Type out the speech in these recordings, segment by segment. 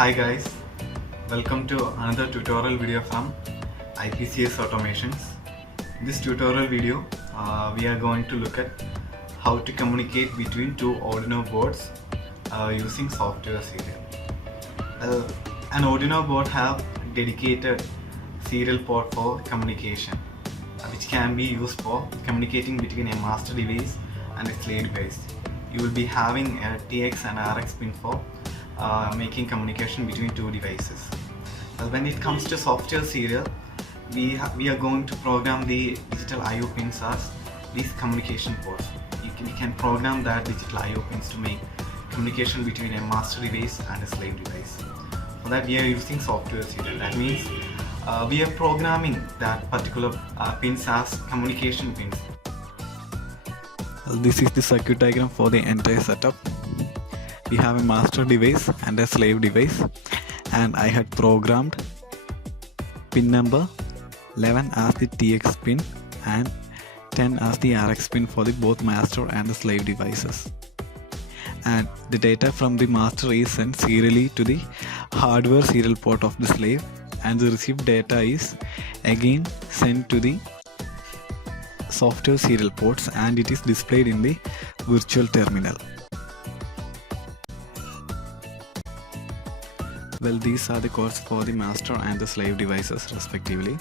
Hi guys, welcome to another tutorial video from IPCS Automations. In this tutorial video, we are going to look at how to communicate between two Arduino boards using software serial. An Arduino board have dedicated serial port for communication, which can be used for communicating between a master device and a slave device. You will be having a TX and RX pin for making communication between two devices. When it comes to software serial, we are going to program the digital I/O pins as these communication ports. We can program that digital I/O pins to make communication between a master device and a slave device. For that, we are using software serial. That means we are programming that particular pins as communication pins. This is the circuit diagram for the entire setup. We have a master device and a slave device, and I had programmed pin number 11 as the TX pin and 10 as the RX pin for the both master and the slave devices. And the data from the master is sent serially to the hardware serial port of the slave, and the received data is again sent to the software serial ports, and it is displayed in the virtual terminal. Well, these are the codes for the master and the slave devices respectively.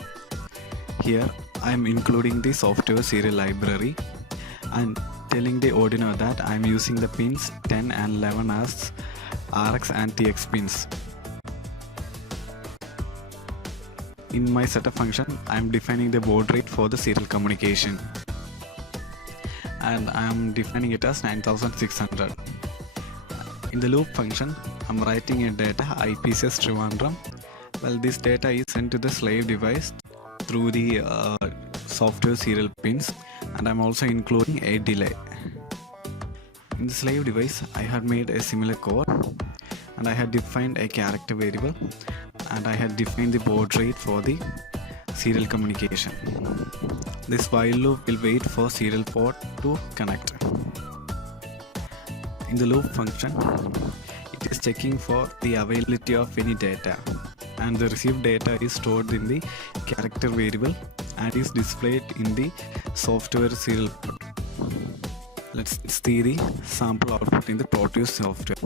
Here I am including the software serial library and telling the Arduino that I am using the pins 10 and 11 as RX and TX pins. In my setup function, I am defining the baud rate for the serial communication, and I am defining it as 9600. In the loop function, I am writing a data IPCS Trivandrum. Well, this data is sent to the slave device through the software serial pins, and I am also including a delay. In the slave device, I had made a similar code, and I had defined a character variable, and I had defined the baud rate for the serial communication. This while loop will wait for serial port to connect. In the loop function, it is checking for the availability of any data, and the received data is stored in the character variable and is displayed in the software serial port. Let's see the sample output in the Proteus software.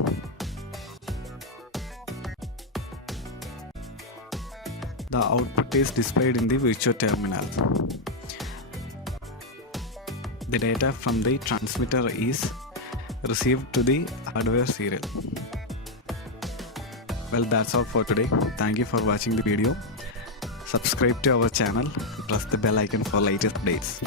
The output is displayed in the virtual terminal. The data from the transmitter is received to the hardware serial. Well, that's all for today. Thank you for watching the video. Subscribe to our channel, press the bell icon for latest updates.